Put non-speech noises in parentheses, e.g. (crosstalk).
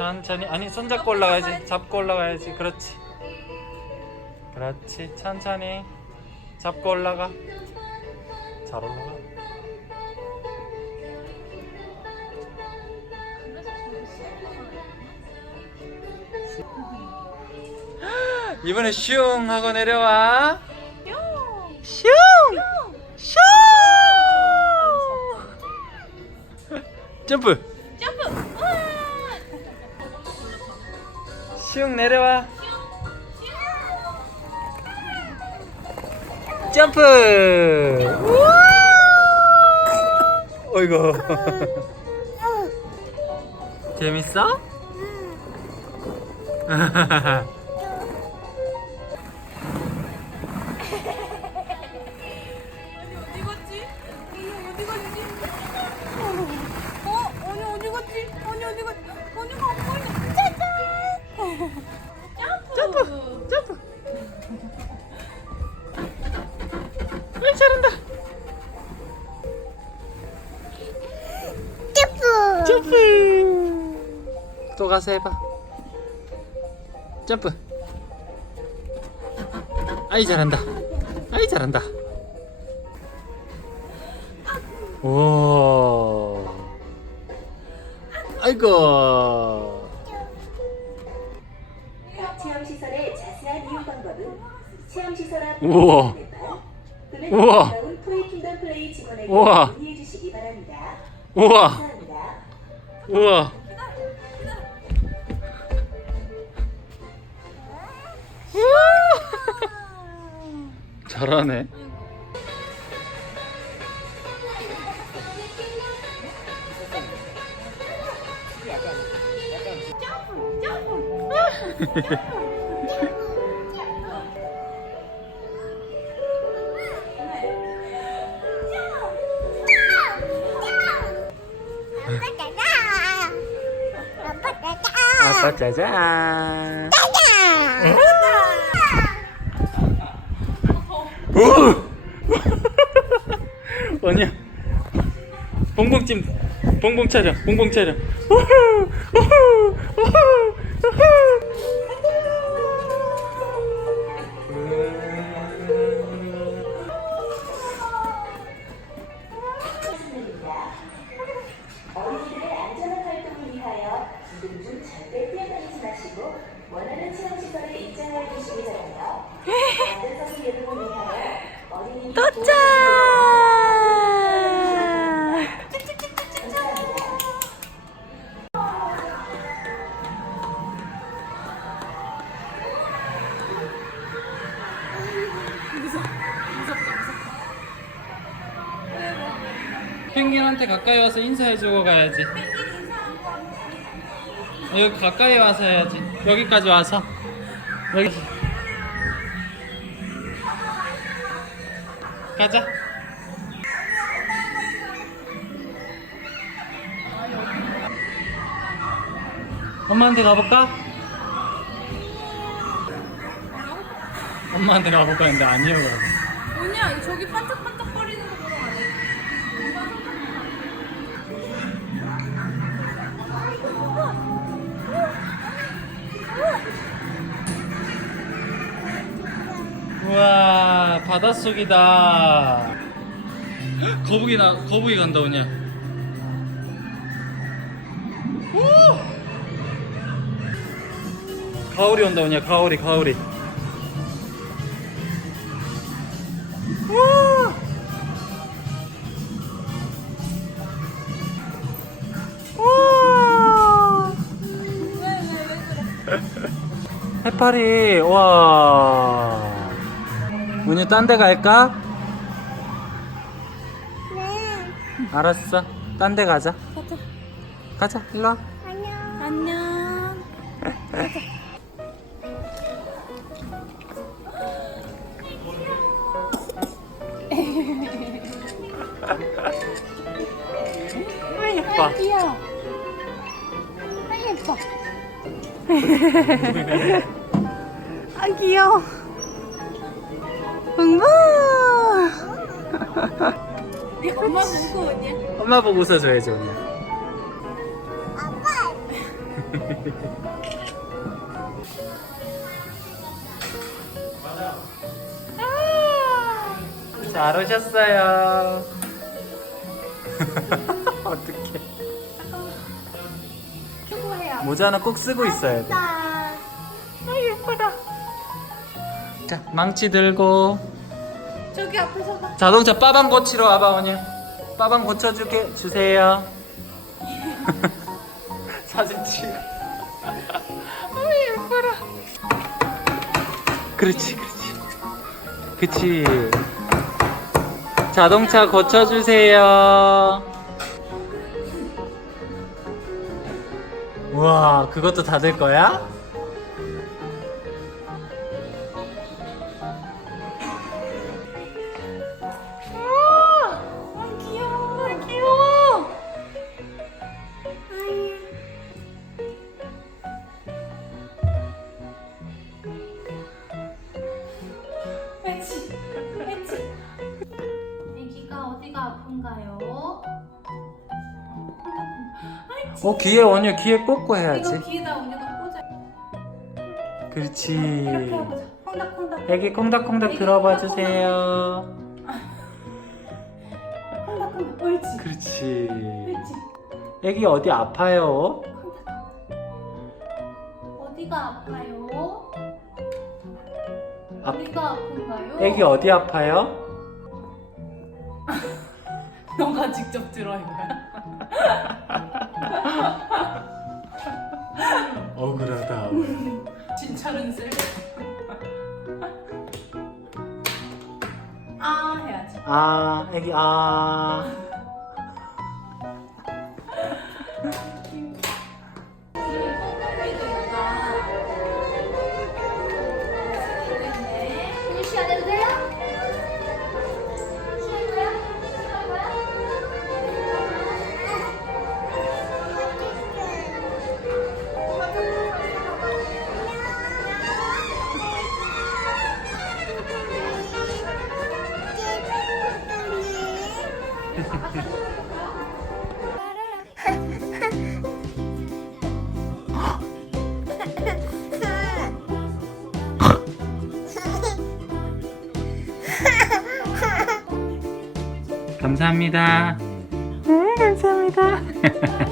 천천히 아니 손잡고 올라가야지. 잡고 올라가야지. 그렇지. 그렇지. 천천히. 잡고 올라가. 잘 올라가. 이번에 슝 하고 내려와. 슝! 슝! 점프 슝 내려와. 점프. 어이구. 재밌어? 잘한다. 점프. 점프 또 가서 해봐. 점프 아이 잘한다. 아이 잘한다. 오 아이고. 체험 시설의 자세한 이용 방법은 체험 시설 앞 우와. 또는 우와. 가까운 토이킹덤 플레이 직원에게 우와. 문의해 주시기 바랍니다. 우와 감사합니다. 우와 잘하네 아빠 짜잔 오! (laughs) 언니야 봉봉찜 봉봉 차려 봉봉 우후! 우후! 우후! 펭귄한테 가까이 와서 인사해주고 가야지. 여기 가까이 와서 해야지. 여기까지 와서. 여기. 가자. 엄마한테 가볼까? 엄마한테 가볼까 했는데 아니어가지고 언니야 저기 반짝반짝 바닷속이다 거북이 나 거북이 간다 오냐 오! 가오리 온다 오냐 가오리 가오리 우와! 우와! 해파리 와 운이 딴데 갈까? 네. 알았어 딴 데 가자 가자. 가자 일로 와 안녕. 안녕. 아 예뻐 귀여워. 아 예뻐. 아 귀여워. 응마. 엄마 보고 언니. 엄마 보고 웃어줘야지 오늘 아빠. 잘 오셨어요. (laughs) 어떡해. 큐브해요. 모자는 꼭 쓰고 있어야 돼. 짠. 아 예쁘다. 자, 망치 들고 저기 앞에서 봐. 자동차 빠방 고치러 와봐, 원유. 빠방 고쳐주게 주세요. (laughs) 사진 찍어. (laughs) 아 예쁘다. 그렇지, 그렇지. 그치. 자동차 고쳐주세요. 우와, 그것도 다 될 거야? 어, 귀에 원유 귀에 꽂고 해야지. 이거 귀에다 언니가 꽂아. 그렇지. 이렇게 해보자. 콩닥콩닥. 애기 콩닥콩닥 들어봐 주세요. 콩닥콩닥. 옳지. 그렇지. 그렇지. 애기 어디 아파요? 어디가 아파요? 아- 어디가 아픈가요? 애기 어디 아파요? (laughs) 너가 직접 들어 이거야. (laughs) 억울하다. 진찰은 쓸. 아 해야지. 아, 애기 아. 감사합니다. 네, 감사합니다. (laughs)